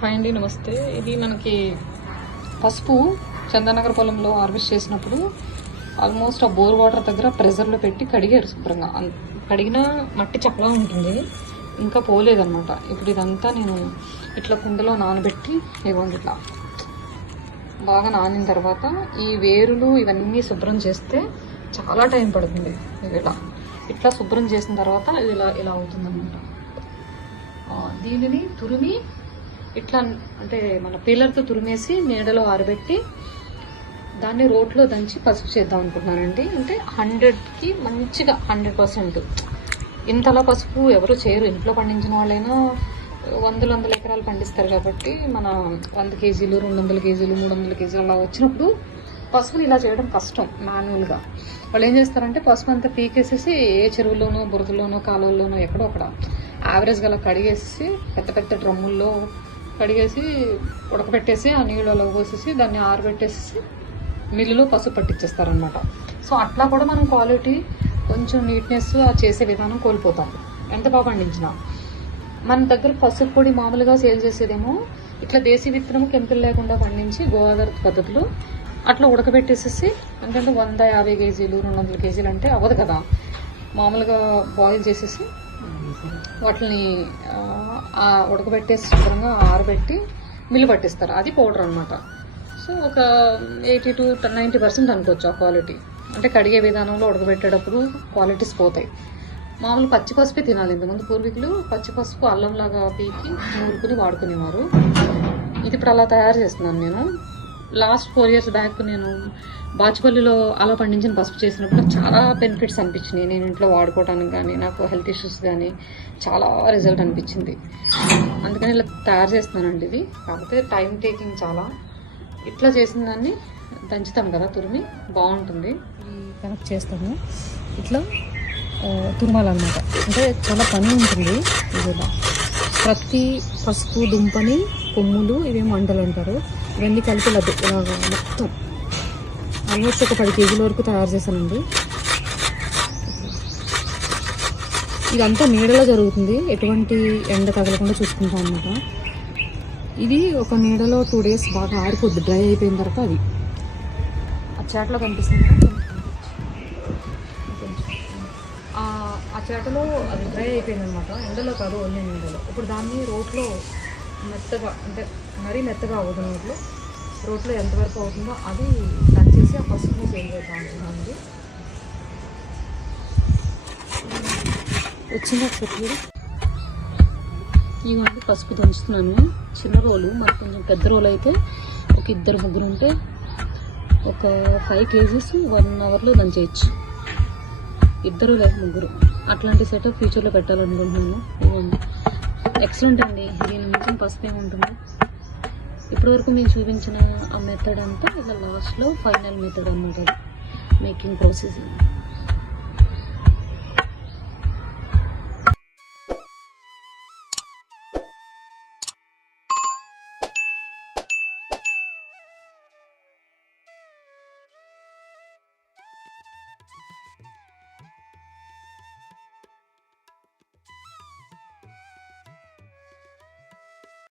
Hi అండి, నమస్తే. ఇది మనకి పసుపు చందనగర్ పొలంలో హార్వెస్ట్ చేసినప్పుడు ఆల్మోస్ట్ ఆ బోర్ వాటర్ దగ్గర ప్రెజర్లో పెట్టి కడిగారు శుభ్రంగా. కడిగిన మట్టి చక్కగా ఉంటుంది, ఇంకా పోలేదన్నమాట. ఇప్పుడు ఇదంతా నేను ఇట్లా కుండలో నానబెట్టి ఇవ్వండి, ఇట్లా బాగా నానిన తర్వాత ఈ వేరులు ఇవన్నీ శుభ్రం చేస్తే చాలా టైం పడుతుంది. ఇది ఇట్లా శుభ్రం చేసిన తర్వాత ఇది ఇలా అవుతుందన్నమాట. దీనిని తురిమి ఇట్లా అంటే మన పీలర్తో తురిమేసి నీడలో ఆరబెట్టి దాన్ని రోట్లో దంచి పసుపు చేద్దాం అనుకుంటున్నానండి. అంటే 100కి మంచిగా 100%. ఇంతలా పసుపు ఎవరు చేయరు. ఇంట్లో పండించిన వాళ్ళైనా వందల ఎకరాలు పండిస్తారు కాబట్టి మన 100 కేజీలు 200 కేజీలు 300 కేజీలు అలా వచ్చినప్పుడు పసుపుని ఇలా చేయడం కష్టం. మాన్యువల్గా వాళ్ళు ఏం చేస్తారంటే పసుపు అంతా పీకేసేసి ఏ చెరువులోనో బురదలోనో కాలువల్లోనో ఎక్కడో అక్కడ యావరేజ్గా అలా కడిగేసి పెద్ద డ్రమ్ముల్లో కడిగేసి ఉడకబెట్టేసి ఆ నీళ్ళలో పోసేసి దాన్ని ఆరబెట్టేసి మిల్లులో పసుపు పట్టించేస్తారనమాట. సో అట్లా కూడా మనం క్వాలిటీ కొంచెం నీట్నెస్ చేసే విధానం కోల్పోతాం ఎంత బాగా పండించినా. మన దగ్గర పసుపు పొడి మామూలుగా సేల్ చేసేదేమో ఇట్లా దేశీ విత్తనము కెమికల్ లేకుండా పండించి గోదావరి పద్ధతులు అట్లా ఉడకబెట్టేసేసి, ఎందుకంటే 150 కేజీలు 200 కేజీలు అంటే అవ్వదు కదా. మామూలుగా బాయిల్ చేసేసి వాటిని ఉడకబెట్టేసి శుభ్రంగా ఆరబెట్టి మిల్లు పట్టిస్తారు. అది పౌడర్ అనమాట. సో ఒక 80 to 90% అనుకోవచ్చు ఆ క్వాలిటీ. అంటే కడిగే విధానంలో ఉడకబెట్టేటప్పుడు క్వాలిటీస్ పోతాయి. మామూలు పచ్చి పసుపే తినాలి. ఇంతకుముందు పూర్వీకులు పచ్చి పసుపు అల్లంలాగా పీకి నూరుకుని వాడుకునేవారు. ఇది ఇప్పుడు అలా తయారు చేస్తున్నాను నేను. లాస్ట్ 4 years బ్యాక్ నేను బాచుపల్లిలో అలా పండించిన పసుపు చేసినప్పుడు చాలా బెనిఫిట్స్ అనిపించినాయి. నేను ఇంట్లో వాడుకోవడానికి కానీ నాకు హెల్త్ ఇష్యూస్ కానీ చాలా రిజల్ట్ అనిపించింది. అందుకని ఇలా తయారు చేస్తున్నానండి. ఇది కాకపోతే టైం టేకింగ్ చాలా. ఇట్లా చేసిన దాన్ని దంచుతాం కదా తురిమి, బాగుంటుంది. కనెక్ట్ చేస్తాము, ఇట్లా తురమాలన్నమాట. అంటే చాలా పని ఉంటుంది. ఇది ప్రతి పసుపు దుంపని కొమ్ములు ఇవేం మంటలు అంటారు, ఇవన్నీ కలిపి మొత్తం ఆల్మోస్ట్ ఒక 10 కేజీల వరకు తయారు చేశానండి. ఇదంతా నీడలో జరుగుతుంది, ఎటువంటి ఎండ తగలకుండా చూసుకుంటాం అన్నమాట. ఇది ఒక నీడలో 2 days బాగా ఆరిపోద్ది. డ్రై అయిపోయిన తర్వాత అది ఆ చేటలో కనిపిస్తుంది. ఆ చేటలో అది డ్రై అయిపోయింది అనమాట. ఎండలో కాదు, ఓన్లీ నీడలో. ఇప్పుడు దాన్ని రోట్లో మెత్తగా, అంటే మరీ మెత్తగా అవ్వదు, రోట్లో ఎంతవరకు అవుతుందో అది దంచేసి ఆ పసుపుని చేంజ్ అవుతా ఉంటుందండి. వచ్చింది ఒకసారి ఇవన్నీ పసుపు దంచుతున్నాను. చిన్న రోలు, మరి కొంచెం పెద్ద రోలు అయితే ఒక 2-3 ఉంటే ఒక 5 kgs 1 hourలో దంచేయచ్చు. 2 లేదా 3 అట్లాంటి సెటప్ ఫ్యూచర్లో పెట్టాలనుకుంటున్నాను. ఇవ్వండి, ఎక్సలెంట్ అండి. దీని మించిన పసుపు ఏముంటుంది. ఇప్పటివరకు మేము చూపించిన ఆ మెథడ్ అంతా ఇలా లాస్ట్లో ఫైనల్ మెథడ్ అన్నమాట, మేకింగ్ ప్రాసెస్.